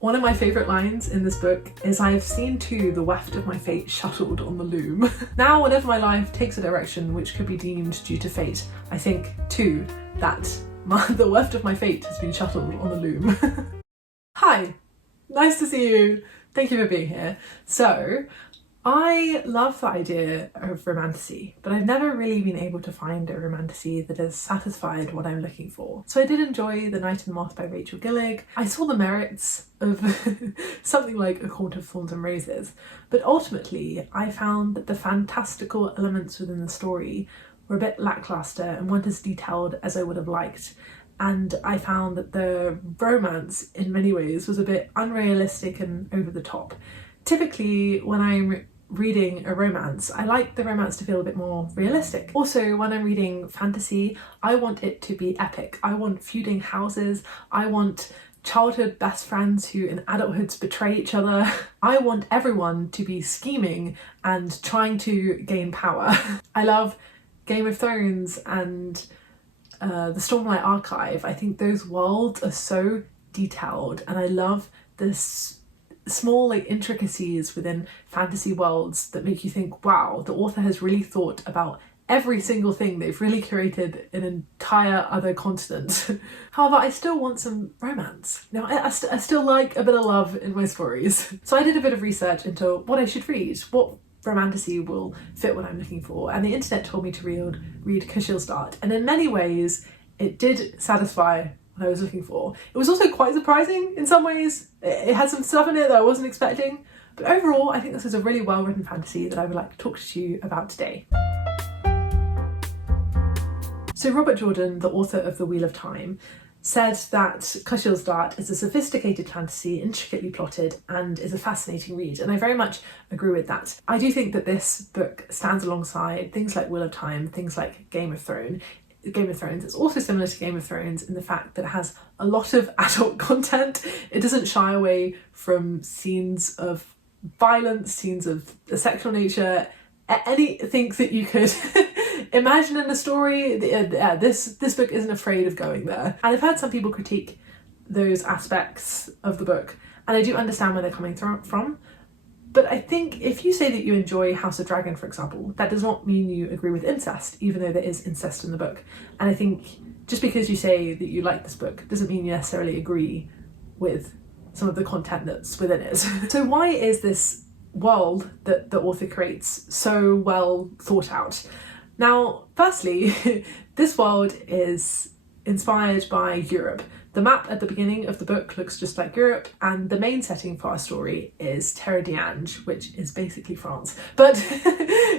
One of my favourite lines in this book is, "I've seen too the weft of my fate shuttled on the loom." Now, whenever my life takes a direction which could be deemed due to fate, I think too that the weft of my fate has been shuttled on the loom. Hi, nice to see you. Thank you for being here. So, I love the idea of romantasy, but I've never really been able to find a romantasy that has satisfied what I'm looking for. So I did enjoy The Night and the Moth by Rachel Gillig. I saw the merits of something like A Court of Thorns and Roses, but ultimately I found that the fantastical elements within the story were a bit lackluster and weren't as detailed as I would have liked. And I found that the romance in many ways was a bit unrealistic and over the top. Typically, when I'm reading a romance, I like the romance to feel a bit more realistic. Also, when I'm reading fantasy, I want it to be epic. I want feuding houses. I want childhood best friends who in adulthoods betray each other. I want everyone to be scheming and trying to gain power. I love Game of Thrones and the Stormlight Archive. I think those worlds are so detailed, and I love this small intricacies within fantasy worlds that make you think, wow, the author has really thought about every single thing. They've really curated an entire other continent. However, I still want some romance. Now, I still like a bit of love in my stories. So I did a bit of research into what I should read, what romantasy will fit what I'm looking for, and the internet told me to read Kushiel Start, and in many ways it did satisfy what I was looking for. It was also quite surprising in some ways. It had some stuff in it that I wasn't expecting, but overall I think this is a really well written fantasy that I would like to talk to you about today. So Robert Jordan, the author of The Wheel of Time, said that Kushiel Start is a sophisticated fantasy, intricately plotted, and is a fascinating read, and I very much agree with that. I do think that this book stands alongside things like Wheel of Time, things like Game of Thrones. It's also similar to Game of Thrones in the fact that it has a lot of adult content. It doesn't shy away from scenes of violence, scenes of a sexual nature, anything that you could imagine in a story. This book isn't afraid of going there. And I've heard some people critique those aspects of the book, and I do understand where they're coming from. But I think if you say that you enjoy House of Dragon, for example, that does not mean you agree with incest, even though there is incest in the book. And I think just because you say that you like this book doesn't mean you necessarily agree with some of the content that's within it. So why is this world that the author creates so well thought out? Now, firstly, this world is inspired by Europe. The map at the beginning of the book looks just like Europe, and the main setting for our story is Terre d'Ange, which is basically France. But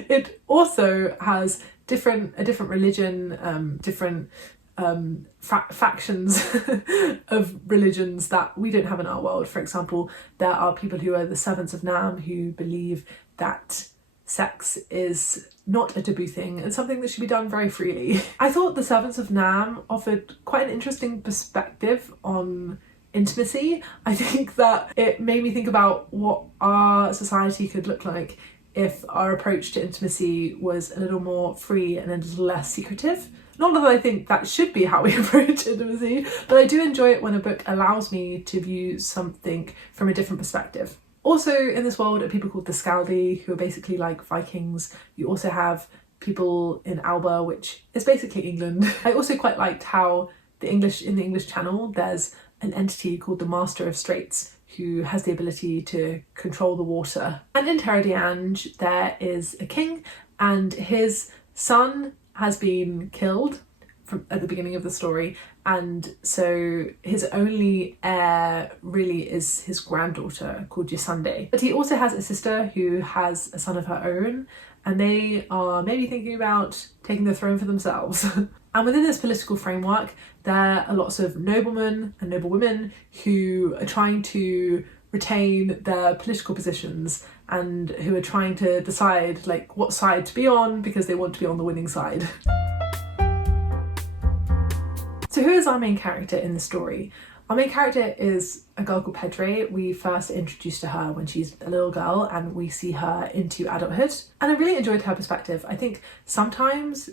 it also has a different religion, different factions of religions that we don't have in our world. For example, there are people who are the servants of Nam who believe that sex is not a taboo thing and something that should be done very freely. I thought the Servants of Nam offered quite an interesting perspective on intimacy. I think that it made me think about what our society could look like if our approach to intimacy was a little more free and a little less secretive. Not that I think that should be how we approach intimacy, but I do enjoy it when a book allows me to view something from a different perspective. Also in this world are people called the Scaldi, who are basically like Vikings. You also have people in Alba, which is basically England. I also quite liked how in the English Channel there's an entity called the Master of Straits who has the ability to control the water. And in Terre d'Ange there is a king, and his son has been killed at the beginning of the story, and so his only heir really is his granddaughter called Ysande. But he also has a sister who has a son of her own, and they are maybe thinking about taking the throne for themselves. And within this political framework there are lots of noblemen and noblewomen who are trying to retain their political positions and who are trying to decide like what side to be on because they want to be on the winning side. So who is our main character in the story? Our main character is a girl called Phedre. We first introduced to her when she's a little girl and we see her into adulthood. And I really enjoyed her perspective. I think sometimes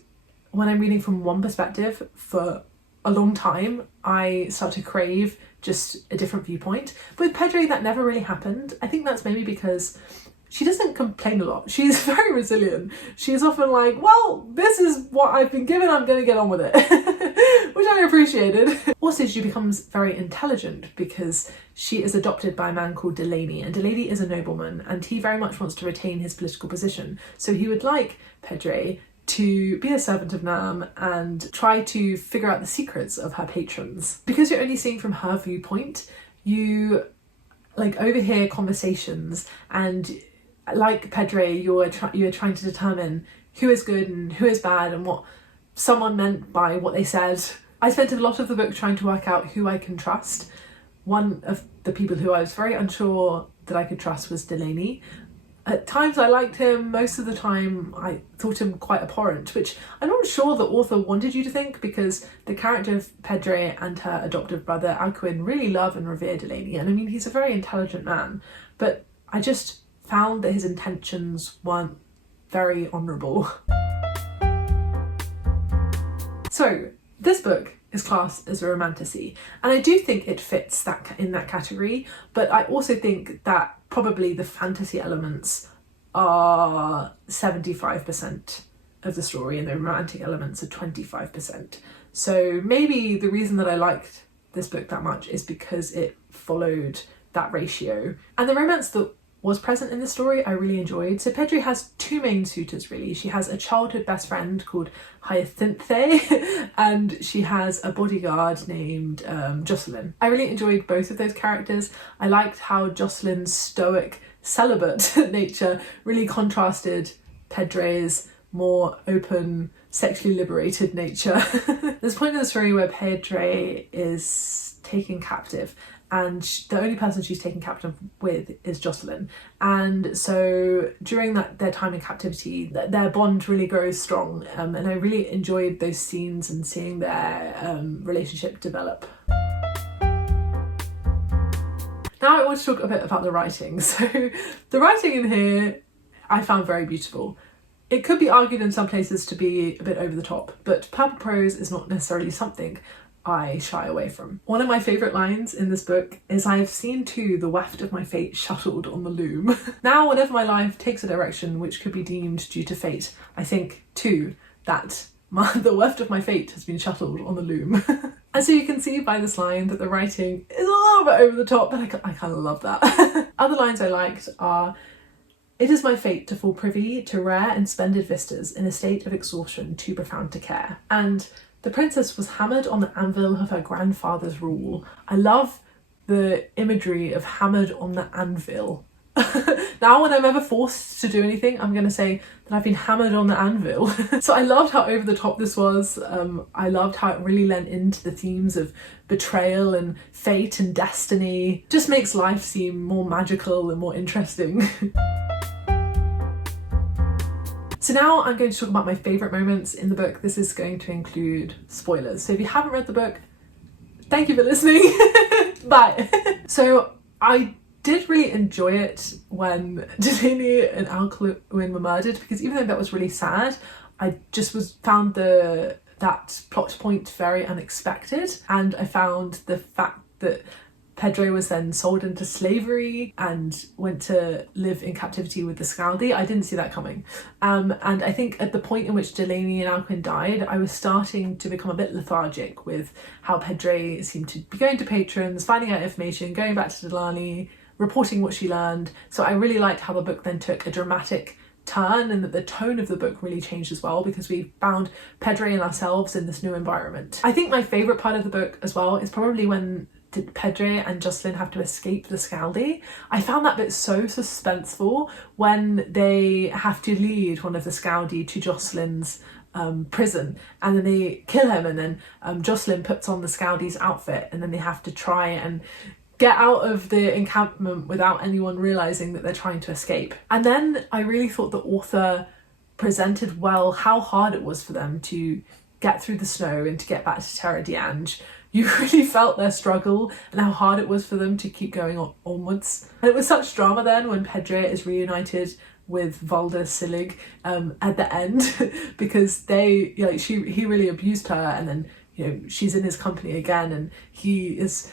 when I'm reading from one perspective for a long time, I start to crave just a different viewpoint. With Phedre, that never really happened. I think that's maybe because she doesn't complain a lot. She's very resilient. She's often like, well, this is what I've been given, I'm going to get on with it, which I appreciated. Also, she becomes very intelligent because she is adopted by a man called Delaney, and Delaney is a nobleman, and he very much wants to retain his political position. So he would like Phedre to be a servant of Nam and try to figure out the secrets of her patrons. Because you're only seeing from her viewpoint, you like overhear conversations, and like Phedre, you're trying to determine who is good and who is bad and what someone meant by what they said. I spent a lot of the book trying to work out who I can trust. One of the people who I was very unsure that I could trust was Delaney. At times I liked him, most of the time I thought him quite abhorrent, which I'm not sure the author wanted you to think, because the character of Phedre and her adoptive brother Alcuin really love and revere Delaney, and I mean he's a very intelligent man, but I just found that his intentions weren't very honourable. So this book is classed as a romantasy, and I do think it fits that in that category, but I also think that probably the fantasy elements are 75% of the story and the romantic elements are 25%. So maybe the reason that I liked this book that much is because it followed that ratio. And the romance that was present in the story I really enjoyed. So Phedre has two main suitors really. She has a childhood best friend called Hyacinthe and she has a bodyguard named Jacqueline. I really enjoyed both of those characters. I liked how Jacqueline's stoic celibate nature really contrasted Phedre's more open, sexually liberated nature. There's a point in the story where Phedre is taken captive, and the only person she's taken captive with is Jacqueline. And so during their time in captivity, their bond really grows strong, and I really enjoyed those scenes and seeing their relationship develop. Now I want to talk a bit about the writing. So the writing in here I found very beautiful. It could be argued in some places to be a bit over the top, but purple prose is not necessarily something I shy away from. One of my favourite lines in this book is, "I've seen too the weft of my fate shuttled on the loom." Now whenever my life takes a direction which could be deemed due to fate, I think too that the weft of my fate has been shuttled on the loom. And so you can see by this line that the writing is a little bit over the top, but I kind of love that. Other lines I liked are, "It is my fate to fall privy to rare and splendid vistas in a state of exhaustion too profound to care." And "The princess was hammered on the anvil of her grandfather's rule." I love the imagery of hammered on the anvil. Now when I'm ever forced to do anything, I'm going to say that I've been hammered on the anvil. So I loved how over the top this was. I loved how it really lent into the themes of betrayal and fate and destiny. Just makes life seem more magical and more interesting. So now I'm going to talk about my favourite moments in the book. This is going to include spoilers. So if you haven't read the book, thank you for listening. Bye. So I did really enjoy it when Delaney and Alcuin were murdered, because even though that was really sad, I just found that plot point very unexpected, and I found the fact that Phedre was then sold into slavery and went to live in captivity with the Scaldi. I didn't see that coming. And I think at the point in which Delaney and Alcuin died, I was starting to become a bit lethargic with how Phedre seemed to be going to patrons, finding out information, going back to Delaney, reporting what she learned. So I really liked how the book then took a dramatic turn, and that the tone of the book really changed as well, because we found Phedre and ourselves in this new environment. I think my favourite part of the book as well is probably when Phedre and Jacqueline have to escape the Scaldi. I found that bit so suspenseful when they have to lead one of the Scaldi to Jacqueline's prison, and then they kill him, and then Jacqueline puts on the Scaldi's outfit, and then they have to try and get out of the encampment without anyone realising that they're trying to escape. And then I really thought the author presented well how hard it was for them to get through the snow and to get back to Terra d'Ange. You really felt their struggle and how hard it was for them to keep going onwards. And it was such drama then when Phedre is reunited with Valda Silig at the end, because he really abused her, and then she's in his company again, and he is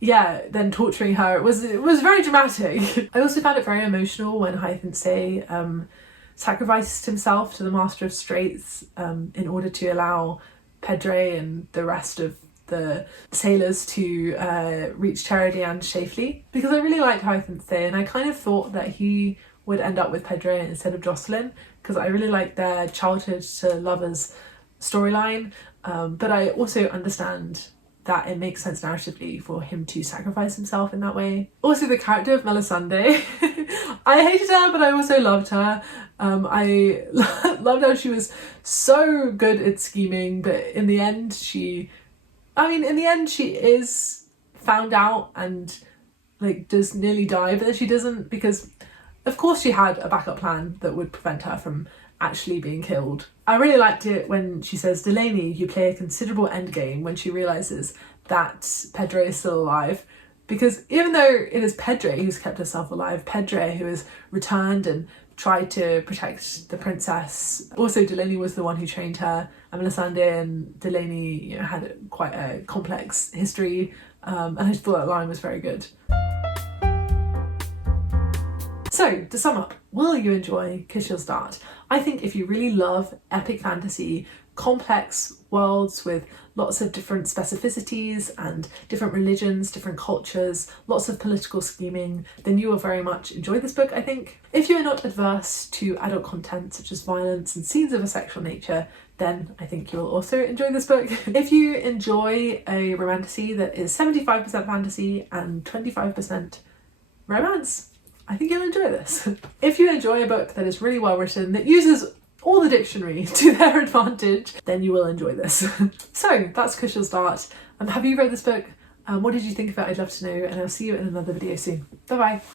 yeah, then torturing her. It was very dramatic. I also found it very emotional when Hythensay sacrificed himself to the Master of Straits in order to allow Phedre and the rest of the sailors to reach Cheredian safely, because I really liked Hythensay and I kind of thought that he would end up with Phedre instead of Jacqueline, because I really liked their childhood to lovers storyline, but I also understand that it makes sense narratively for him to sacrifice himself in that way. Also, the character of Melisande, I hated her, but I also loved her. I loved how she was so good at scheming, but in the end she is found out and like does nearly die, but then she doesn't, because of course she had a backup plan that would prevent her from actually being killed. I really liked it when she says, "Delaney, you play a considerable endgame," when she realises that Phedre is still alive. Because even though it is Phedre who's kept herself alive, Phedre who has returned and tried to protect the princess. Also, Delaney was the one who trained her, and Melisande and Delaney, you know, had quite a complex history, and I just thought that line was very good. So, to sum up, will you enjoy Kushiel's Dart? I think if you really love epic fantasy, complex worlds with lots of different specificities and different religions, different cultures, lots of political scheming, then you will very much enjoy this book, I think. If you are not adverse to adult content such as violence and scenes of a sexual nature, then I think you will also enjoy this book. If you enjoy a romantasy that is 75% fantasy and 25% romance, I think you'll enjoy this. If you enjoy a book that is really well written, that uses all the dictionary to their advantage, then you will enjoy this. So that's Kushiel's Dart. Have you read this book? What did you think of it? I'd love to know, and I'll see you in another video soon. Bye bye.